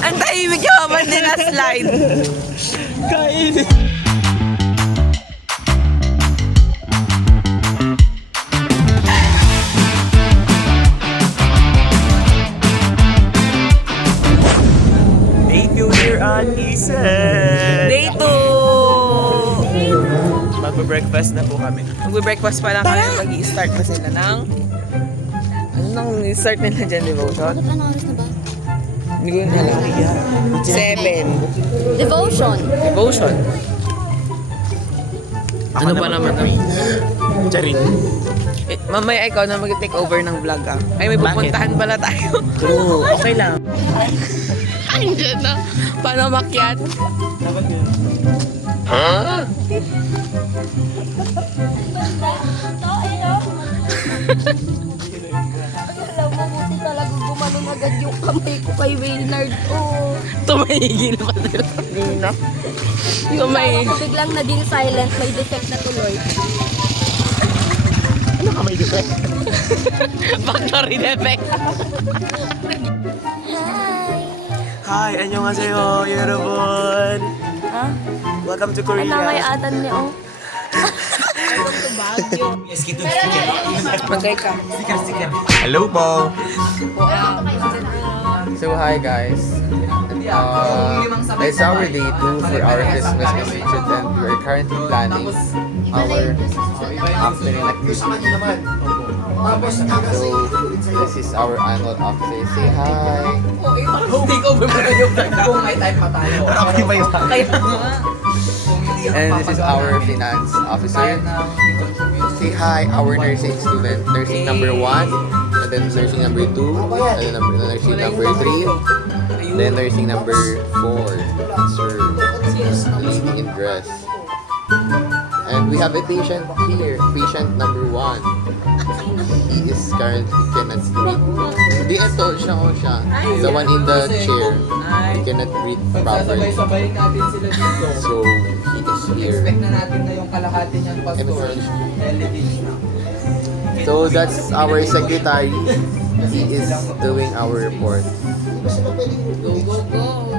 Ang tahimik yung habang nila-slide. Kain. Day 2 here on Isen. Day 2! Magbe-breakfast na po kami. Magbe-breakfast pa lang kami. Mag-i-start pa sila ng... Ano nang start nila dyan, devotion? Ano oras na ba? Hindi ko yun alam. 7. Devotion. Devotion. Ano pa naman kami? Charin. Eh, mamaya ikaw na mag-take over ng vlog ah. Ay, may pupuntahan pala tayo. True. Okay lang. Andiyan na. Paano makyat? Dapat yun. Alam mo, buti talaga gumanon agad yung kamay ko kay Maynard. Oh. Tumahigil pa sila. Hindi na. Yung may... Ako biglang naging silent, may defect na tuloy. Ano ka may defect? Factory defect. Hi, annyeonghaseyo, 여러분. Ha? Welcome to Ano may Korea. atan niyo? Oh. Magay ka. Hello po. So hi guys, it's our day 2 for our Christmas institute and we're currently planning our afternoon activity. So this is our annual officer. Say hi. Take over mo na yung vlog kung may time pa tayo. Okay ba yun? Kaya nga. And this is our finance officer. Say hi, our nursing student. Nursing number 1, and then nursing number 2, and then nursing number 3, then nursing number 4. Sir, leaving in dress. And we have a patient here, patient number 1. He is currently cannot breathe. Hindi ito, siya. The one in the chair. He cannot breathe properly. Sabay-sabayin natin sila dito. So, he is here. Expect na natin na yung kalahati niyang pastor. Delegation. So that's our secretary. He is doing our report. Go, go, go.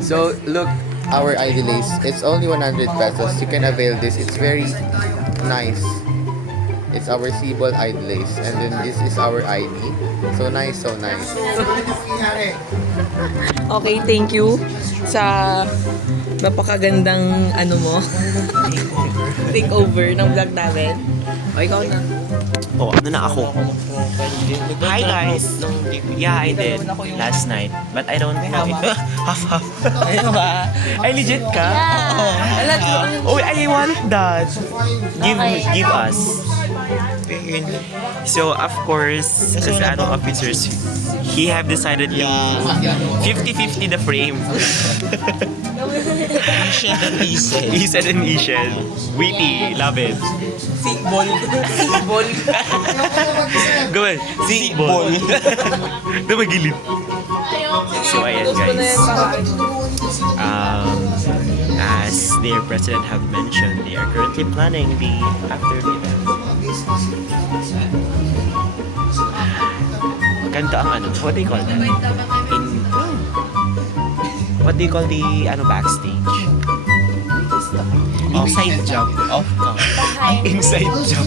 So look, our ID lace. It's only 100 pesos. You can avail this. It's very nice. It's our Cebol ID lace. And then this is our ID. So nice, so nice. Okay, thank you sa napakagandang ano mo. Take over ng vlog namin. O, ikaw na. Oh, ano na ako? Hi guys! Yeah, I did last night. But I don't know it. Half-half. Ano ba? Ay, legit ka? Alam Oh, I want that. Give us. So, of course, as ano officers, he have decided to 50-50 the frame. Ishan and Ishan. Witty, love it. Seatball. Seatball. Go ahead. Seatball. Na magilid. So, ayan guys. As their president have mentioned, they are currently planning the after the event. Ganito ang ano, what do you call that? What do you call the ano backstage? Inside job. Off ka. Inside job.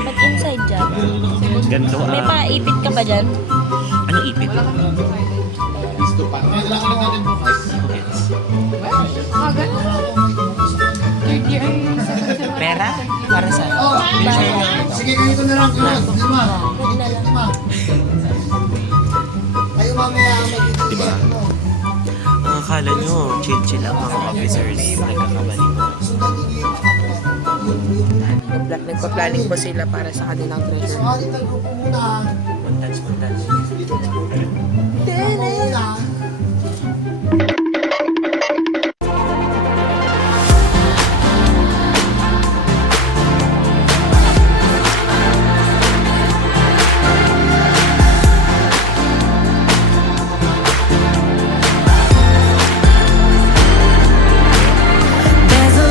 Ba't inside job? Ganito May paipit ka ba dyan? ano ipit? Pera? Para sa Sige, ganito na lang. Lima. Lima. Kayo mamaya mag-ibig. diba? Ang akala nyo, chill-chill ang mga officers. Nagkakamali mo. Nagpa-planning po sila para sa kanilang treasure. Sorry, tagrupo muna. Montage. Muna. There's a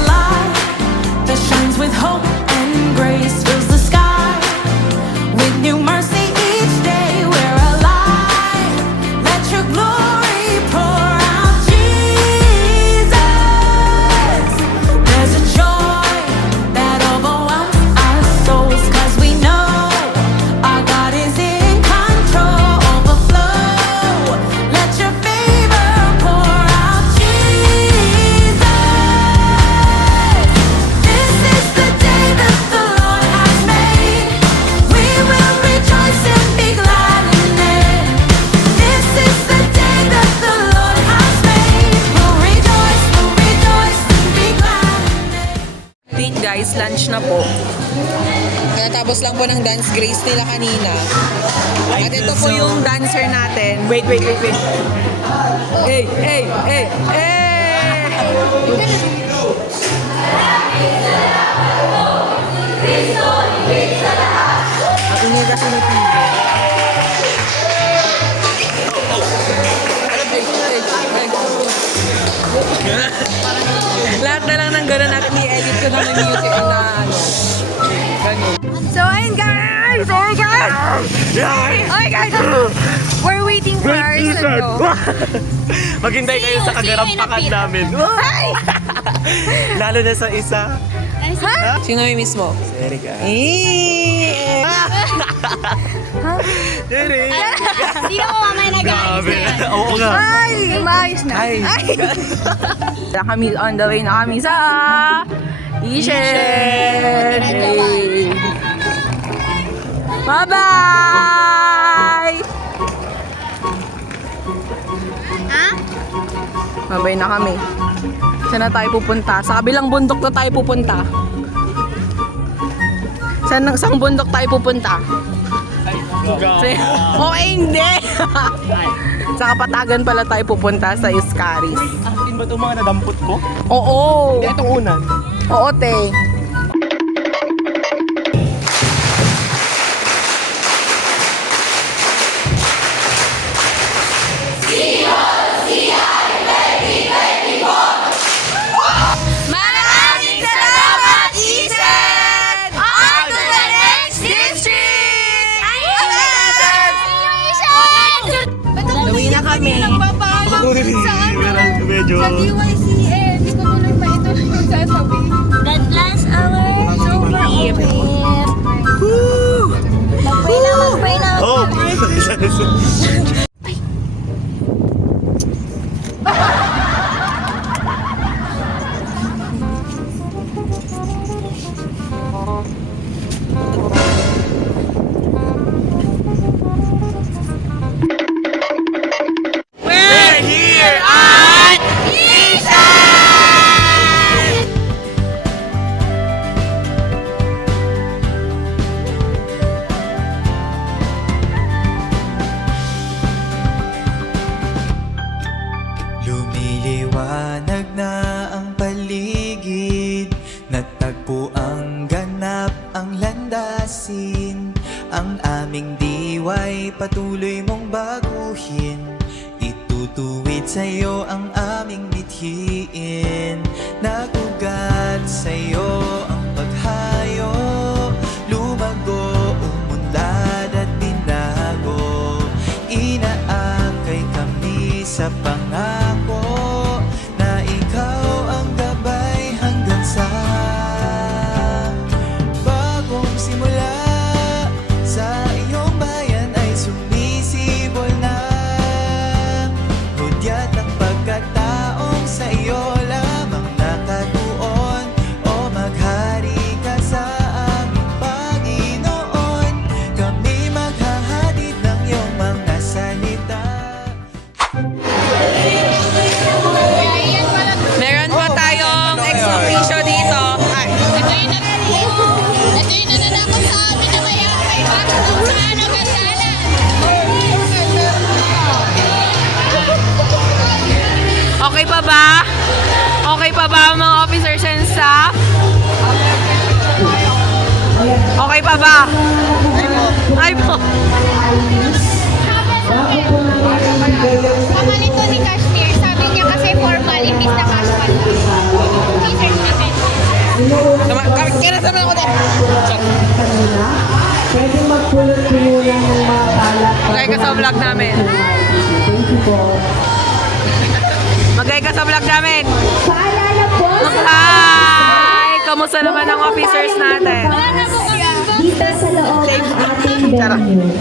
lunch na po. Katapos lang po ng dance grace nila kanina. At ito po yung dancer natin. Wait. Hey! Ang ingay kasi ni TV. Lahat na lang ng gano'n natin i-edit ko na may music na ano. Ganun. So, ayun guys! Okay guys! We're waiting for our sundo. Maghintay kayo sa kagarampakan namin. Lalo na sa isa. Sino may miss mo? Erika. Hindi na mo mamaya Grabe. Oo nga. Ay! Maayos na. Ay. Kami on the way na kami sa Ishen! Bye-bye! Ha? Bye-bye na kami. Saan na tayo pupunta? Sa kabilang bundok na tayo pupunta. Saan bundok tayo pupunta? Hindi! Sa Kapatagan pala tayo pupunta sa Iscaris. Atin ba itong mga nadampot ko? Oo! Itong unan. Oo, te. Maraming salamat, Isen! On to the next district! Uwi na kami. Medyo. Sa DYCA, hindi ko tuloy pa ito yung sasabihin. That last hour, so mainit. Magpray na. Oh! We're here at Lumiliwanag na ang paligid, natagpo ang ganap ang landasin. Ang aming diway patuloy mong baguhin, itutuwid sa'yo ang aming mithiin. Nagugat sa'yo ang paghayo, lumago, umunlad at binago. Inaakay kami sa pangako na ikaw ang gabay hanggang sa bagong simula. Sa iyong bayan ay sumisibol na, hudyat ang pagkataong sa iyo lamang nakatuon. O maghari ka sa aming Panginoon, kami maghahatid ng iyong mga salita. Meron po tayong ex-officio dito. Ay, Ito yung nananakot sa amin na mayabay. Bakit ang saan ang kasalanan? okay pa ba? Okay pa ba mga officers and staff? Okay pa ba? Ay po. Kamalito ni Kashmir, sabi niya kasi formal, imbis na casual. T-shirt natin. Kaya sa mga kote. Pwede magpulot ko muna ng mga kalat. Magay ka sa vlog namin. Thank you po. Magay ka sa vlog namin. Paalala po Hi! Kamusta naman ang officers natin? dito sa loob ng ating venue.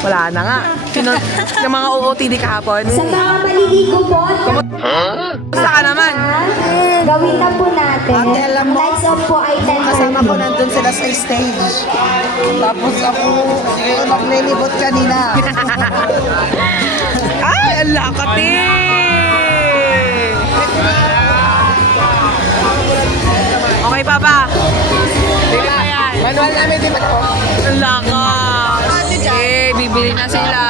Wala na nga. Sino, yung mga OOTD kahapon? Sa mga maliligo po, Kamusta ka naman? gawin na po natin. Ang lights off po ay 10:30. Kasama ko nandun sila sa stage. Tapos ako, siguro naglilibot kanina. Ay, ang lakati! Okay pa ba? Manual namin, di ba ito? Ang lakas. Eh, bibili na sila.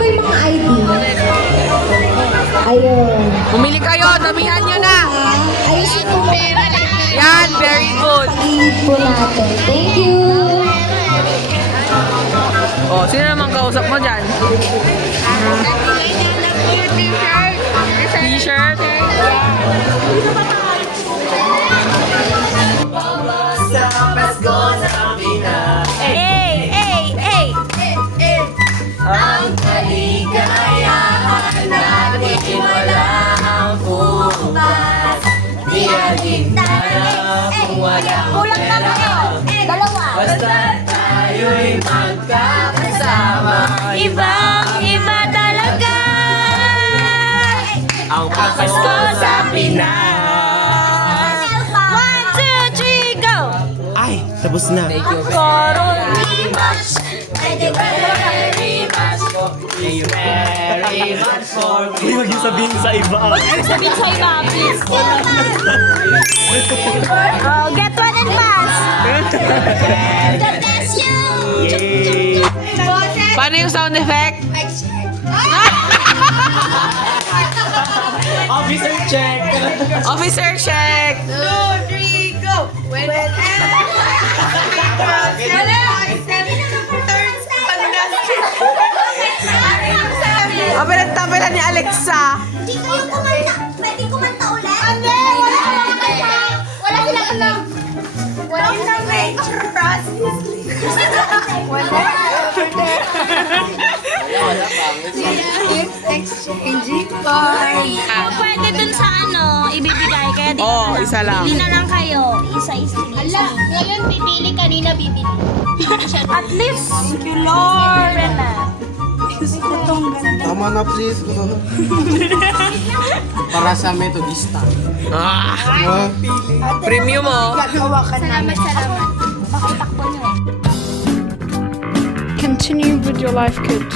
Ito yung mga ID. Ayun. Bumili kayo, damihan nyo na. Ayusin po muna. Yan, very good. Pag-init po natin. Thank you. Oh, sino naman kausap mo dyan? T-shirt? Hey, hey, hey! Ang kaligayahan natin wala ang bukas. Di agintana kung wala Kulang na kayo! Dalawa! basta tayo'y magkakasama. Ibang-iba talaga! Ang Pasko sa Pinas! 1, 2, 3, go! Ay, tapos na. Very much! Very much for Uy, huwag yung sabihin sa iba. Sabihin sa iba, please. Oh, get one and pass! God bless you! Paano yung sound effect? Officer check! Officer check! Ang pinagtapilan ni Alexa. Hindi kayo kumanta. Pwede kumanta ulit? Hindi! Wala silang alam. Wala silang major process. Wala. Exchanging card. Pwede dun sa ano, ibibigay. Kaya di Oh, isa lang. Pili na lang kayo. Isa-isa. Ala, ngayon pipili, kanina bibili. At least, thank you, Lord. Tama na please. Para sa metodista. Ah, premium mo. Salamat. Pakitakbo nyo. Continue with your life, kids.